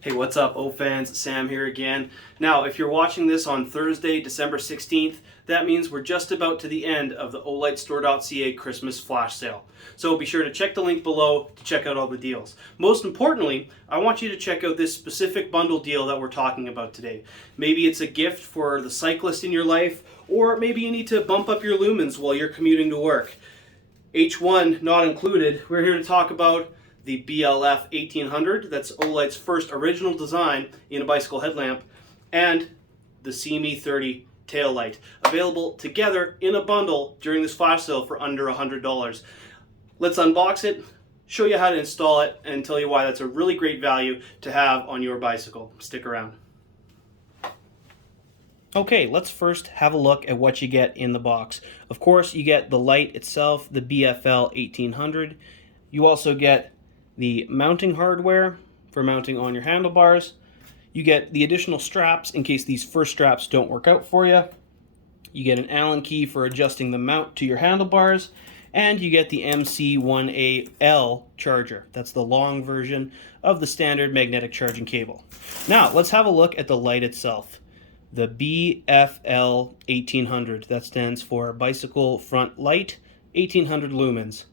Hey, what's up, O fans? Sam here again. Now, if you're watching this on Thursday, December 16th, that means we're just about to the end of the OlightStore.ca Christmas flash sale. So be sure to check the link below to check out all the deals. Most importantly, I want you to check out this specific bundle deal that we're talking about today. Maybe it's a gift for the cyclist in your life, or maybe you need to bump up your lumens while you're commuting to work. H1 not included. We're here to talk about the BLF 1800, that's Olight's first original design in a bicycle headlamp, and the CME 30 tail light, available together in a bundle during this flash sale for under $100. Let's unbox it, show you how to install it, and tell you why that's a really great value to have on your bicycle. Stick around. Okay, let's first have a look at what you get in the box. Of course, you get the light itself, the BFL 1800. You also get the mounting hardware for mounting on your handlebars. You get the additional straps in case these first straps don't work out for you. You get an Allen key for adjusting the mount to your handlebars. And you get the MC1AL charger. That's the long version of the standard magnetic charging cable. Now, let's have a look at the light itself. The BFL 1800, that stands for Bicycle Front Light, 1800 lumens.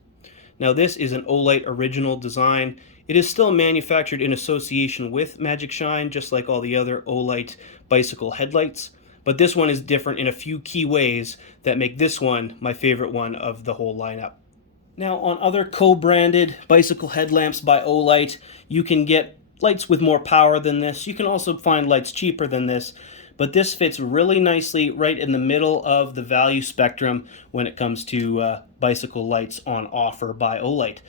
Now this is an Olight original design. It is still manufactured in association with Magic Shine, just like all the other Olight bicycle headlights, but this one is different in a few key ways that make this one my favorite one of the whole lineup. Now on other co-branded bicycle headlamps by Olight, you can get lights with more power than this. You can also find lights cheaper than this, but this fits really nicely right in the middle of the value spectrum when it comes to bicycle lights on offer by Olight.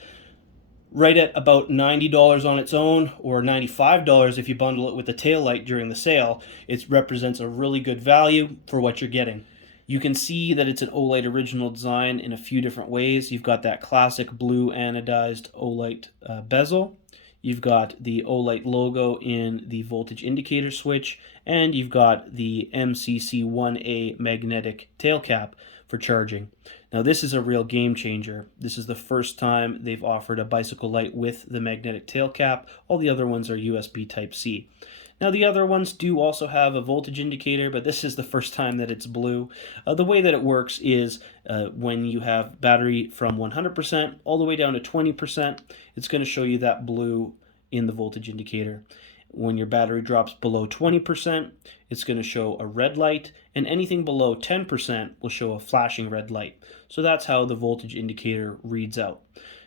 Right at about $90 on its own, or $95 if you bundle it with the tail light during the sale, it represents a really good value for what you're getting. You can see that it's an Olight original design in a few different ways. You've got that classic blue anodized Olight bezel. You've got the Olight logo in the voltage indicator switch, and you've got the MCC1A magnetic tail cap for charging. Now this is a real game changer. This is the first time they've offered a bicycle light with the magnetic tail cap. All the other ones are USB Type-C. Now the other ones do also have a voltage indicator, but this is the first time that it's blue. The way that it works is when you have battery from 100% all the way down to 20%, it's going to show you that blue in the voltage indicator. When your battery drops below 20%, it's going to show a red light, and anything below 10% will show a flashing red light. So that's how the voltage indicator reads out.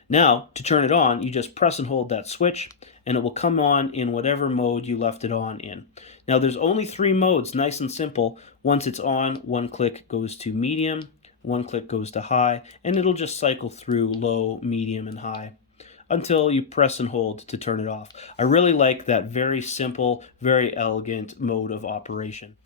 Now, to turn it on, you just press and hold that switch, and it will come on in whatever mode you left it on in. Now, there's only 3 modes, nice and simple. Once it's on, one click goes to medium, one click goes to high, and it'll just cycle through low, medium, and high until you press and hold to turn it off. I really like that very simple, very elegant mode of operation.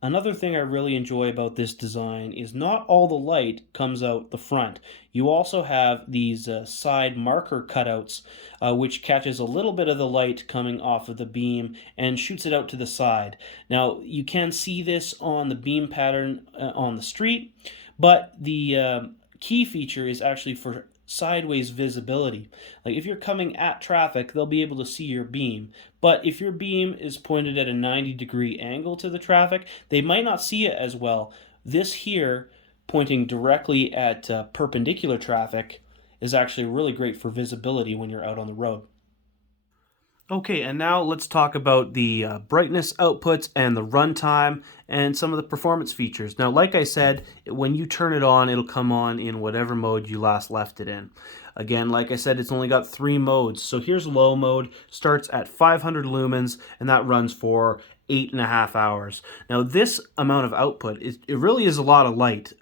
Another thing I really enjoy about this design is not all the light comes out the front. You also have these side marker cutouts which catches a little bit of the light coming off of the beam and shoots it out to the side. Now you can see this on the beam pattern on the street, but the key feature is actually for sideways visibility. Like if you're coming at traffic, they'll be able to see your beam. But if your beam is pointed at a 90-degree angle to the traffic, they might not see it as well. This here, pointing directly at perpendicular traffic, is actually really great for visibility when you're out on the road. Okay, and now let's talk about the brightness outputs and the runtime and some of the performance features. Now, like I said, when you turn it on, it'll come on in whatever mode you last left it in. Again, like I said, it's only got 3 modes. So here's low mode, starts at 500 lumens, and that runs for 8.5 hours. Now, this amount of output, it really is a lot of light.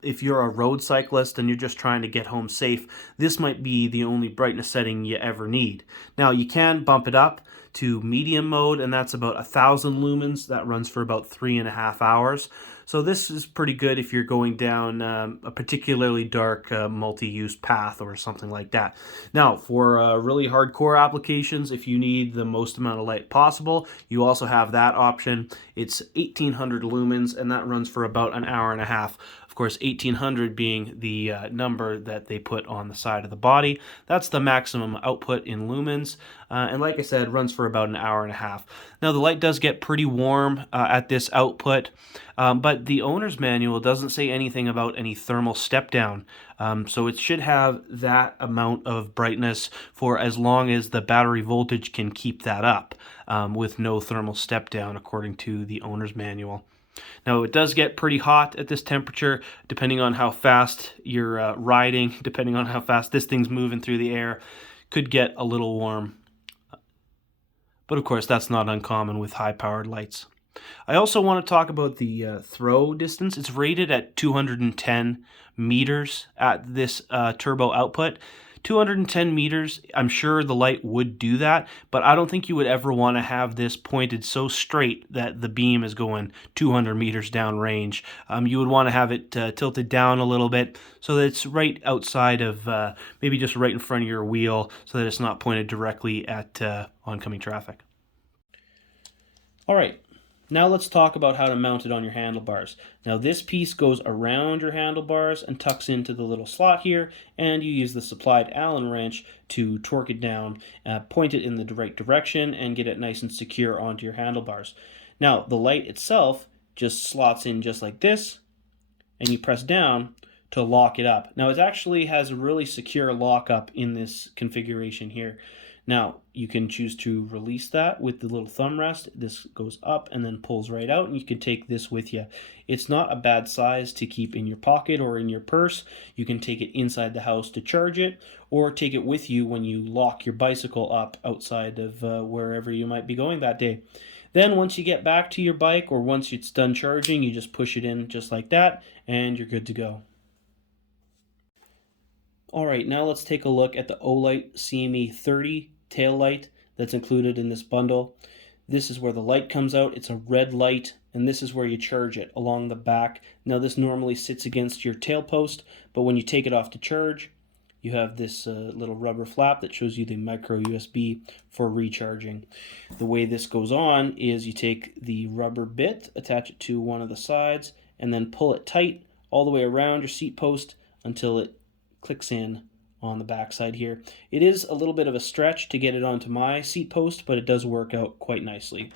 If you're a road cyclist and you're just trying to get home safe, this might be the only brightness setting you ever need. Now, you can bump it up to medium mode, and that's about 1,000 lumens. That runs for about 3.5 hours. So this is pretty good if you're going down a particularly dark multi-use path or something like that. Now, for really hardcore applications, if you need the most amount of light possible, you also have that option. It's 1,800 lumens, and that runs for about an hour and a half. Of course, 1800 being the number that they put on the side of the body. That's the maximum output in lumens, and like I said, runs for about an hour and a half. Now, the light does get pretty warm at this output, but the owner's manual doesn't say anything about any thermal step down. So it should have that amount of brightness for as long as the battery voltage can keep that up, with no thermal step down according to the owner's manual. Now, it does get pretty hot at this temperature, depending on how fast you're riding, depending on how fast this thing's moving through the air, could get a little warm. But of course, that's not uncommon with high-powered lights. I also want to talk about the throw distance. It's rated at 210 meters at this turbo output. 210 meters, I'm sure the light would do that, but I don't think you would ever want to have this pointed so straight that the beam is going 200 meters down range. You would want to have it tilted down a little bit so that it's right outside of, maybe just right in front of your wheel, so that it's not pointed directly at oncoming traffic. All right. Now let's talk about how to mount it on your handlebars. Now this piece goes around your handlebars and tucks into the little slot here, and you use the supplied Allen wrench to torque it down, point it in the right direction, and get it nice and secure onto your handlebars. Now the light itself just slots in just like this, and you press down to lock it up. Now it actually has a really secure lockup in this configuration here. Now, you can choose to release that with the little thumb rest. This goes up and then pulls right out, and you can take this with you. It's not a bad size to keep in your pocket or in your purse. You can take it inside the house to charge it, or take it with you when you lock your bicycle up outside of wherever you might be going that day. Then once you get back to your bike, or once it's done charging, you just push it in just like that, and you're good to go. All right, now let's take a look at the Olight CME 30 tail light that's included in this bundle. This is where the light comes out. It's a red light, and this is where you charge it along the back. Now this normally sits against your tail post, but when you take it off to charge, you have this little rubber flap that shows you the micro USB for recharging. The way this goes on is you take the rubber bit, attach it to one of the sides, and then pull it tight all the way around your seat post until it clicks in on the back side here. It is a little bit of a stretch to get it onto my seat post, but it does work out quite nicely.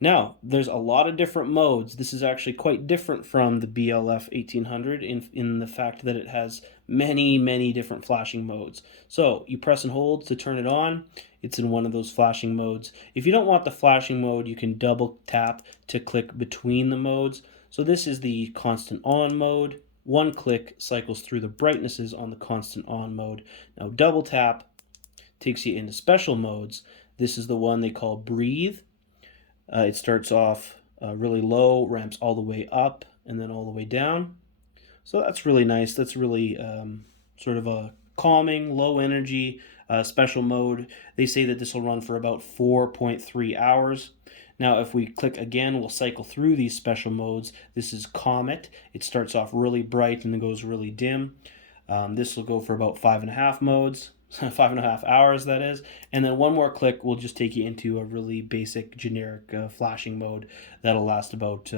Now, there's a lot of different modes. This is actually quite different from the BLF 1800 in the fact that it has many different flashing modes. So you press and hold to turn it on. It's in one of those flashing modes. If you don't want the flashing mode, you can double tap to click between the modes. So this is the constant on mode. One click cycles through the brightnesses on the constant on mode. Now double tap takes you into special modes. This is the one they call breathe. It starts off really low, ramps all the way up, and then all the way down. So that's really nice. That's really sort of a calming, low energy special mode. They say that this will run for about 4.3 hours. Now, if we click again, we'll cycle through these special modes. This is Comet. It starts off really bright and then goes really dim. This will go for about 5.5 modes, 5.5 hours, that is. And then one more click will just take you into a really basic, generic flashing mode that'll last about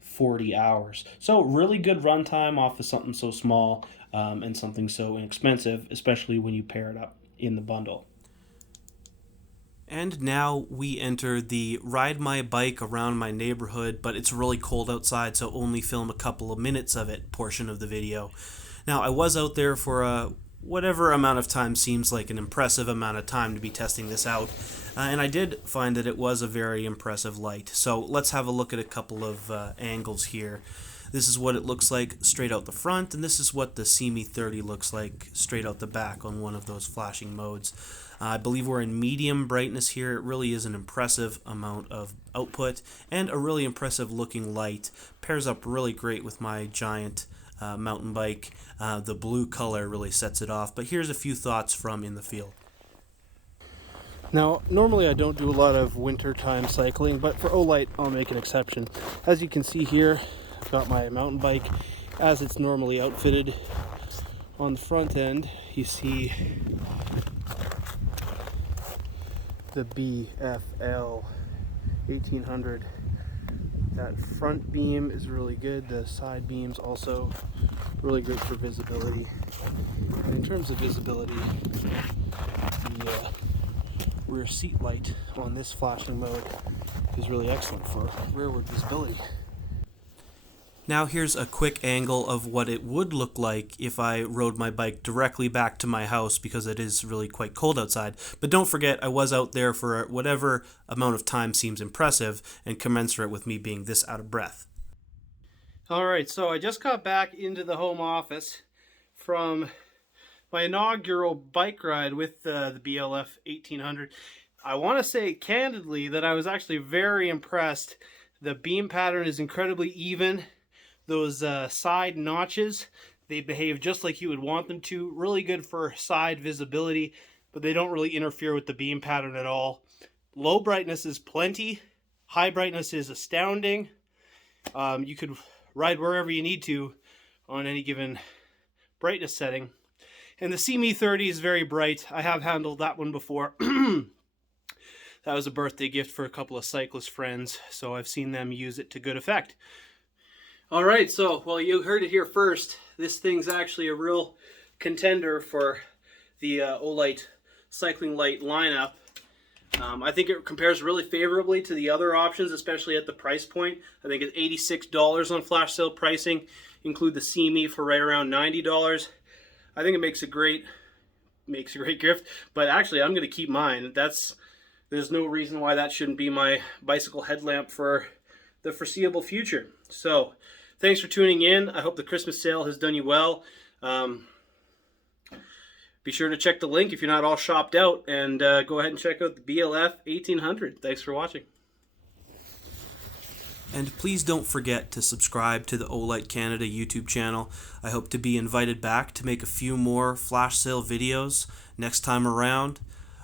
40 hours. So really good runtime off of something so small and something so inexpensive, especially when you pair it up in the bundle. And now we enter the ride my bike around my neighborhood, but it's really cold outside, so only film a couple of minutes of it portion of the video. Now, I was out there for whatever amount of time seems like an impressive amount of time to be testing this out, and I did find that it was a very impressive light. So let's have a look at a couple of angles here. This is what it looks like straight out the front, and this is what the CME 30 looks like straight out the back on one of those flashing modes. I believe we're in medium brightness here. It really is an impressive amount of output and a really impressive looking light. Pairs up really great with my giant mountain bike. The blue color really sets it off, but here's a few thoughts from in the field. Now, normally I don't do a lot of wintertime cycling, but for Olight I'll make an exception. As you can see here, I've got my mountain bike as it's normally outfitted. On the front end, you see the BFL 1800 That front beam is really good. The side beams also really great for visibility. And in terms of visibility, the rear seat light on this flashing mode is really excellent for rearward visibility. Now here's a quick angle of what it would look like if I rode my bike directly back to my house, because it is really quite cold outside. But don't forget, I was out there for whatever amount of time seems impressive and commensurate with me being this out of breath. Alright, so I just got back into the home office from my inaugural bike ride with the BLF 1800. I want to say candidly that I was actually very impressed. The beam pattern is incredibly even. Those side notches, they behave just like you would want them to. Really good for side visibility, but they don't really interfere with the beam pattern at all. Low brightness is plenty. High brightness is astounding. You could ride wherever you need to on any given brightness setting. And the CME 30 is very bright. I have handled that one before. That was a birthday gift for a couple of cyclist friends, so I've seen them use it to good effect. Alright, so, well, you heard it here first. This thing's actually a real contender for the Olight cycling light lineup. I think it compares really favorably to the other options, especially at the price point. I think it's $86 on flash sale pricing. Include the CME for right around $90. I think it makes a great gift, but actually I'm going to keep mine. There's no reason why that shouldn't be my bicycle headlamp for the foreseeable future. So, thanks for tuning in. I hope the Christmas sale has done you well. Be sure to check the link if you're not all shopped out, and go ahead and check out the BLF 1800. Thanks for watching. And please don't forget to subscribe to the Olight Canada YouTube channel. I hope to be invited back to make a few more flash sale videos next time around.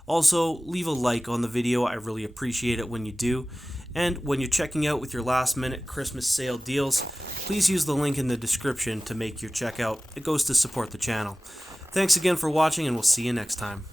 Also, leave a like on the video. I really appreciate it when you do. And when you're checking out with your last minute Christmas sale deals, please use the link in the description to make your checkout. It goes to support the channel. Thanks again for watching, and we'll see you next time.